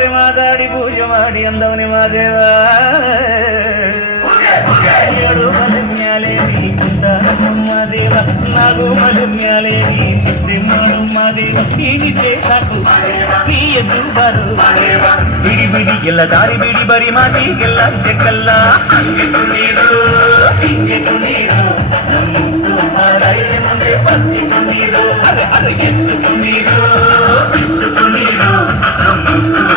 ಬಾರಿ ಮಾತಾಡಿ ಪೂಜೆ ಮಾಡಿ ಅಂದವನಿ ಮಾದೇವ ಏಳು ಮಲೆ ಮ್ಯಾಲೆ ನೀ ಕುಂತ ಮಾದೇವ ನಾಗು ಮಲೆ ಮ್ಯಾಲೆ ನೀ ನಿದ್ದೆ ಮಾಡು ಮಾದೇವ ಈ ನಿದ್ದೆ ಸಾಕು ನೀ ಎದ್ದು ಬಾರು ಬಿಡಿ ಬಿಡಿ ಎಲ್ಲ ದಾರಿ ಬಿಡಿ ಬರಿ ಮಾತಿಗೆಲ್ಲ ಚೆಕ್ಕಲ್ಲ ಹಂಗೆ ಕುಣೀರು ಹಿಂಗೆ ಕುಣೀರು ನಮ್ಮ ಮುಂದೆ ಬರ್ತಿ ಕುಣೀರು ಅದು ಎದ್ದು ಕುಣೀರು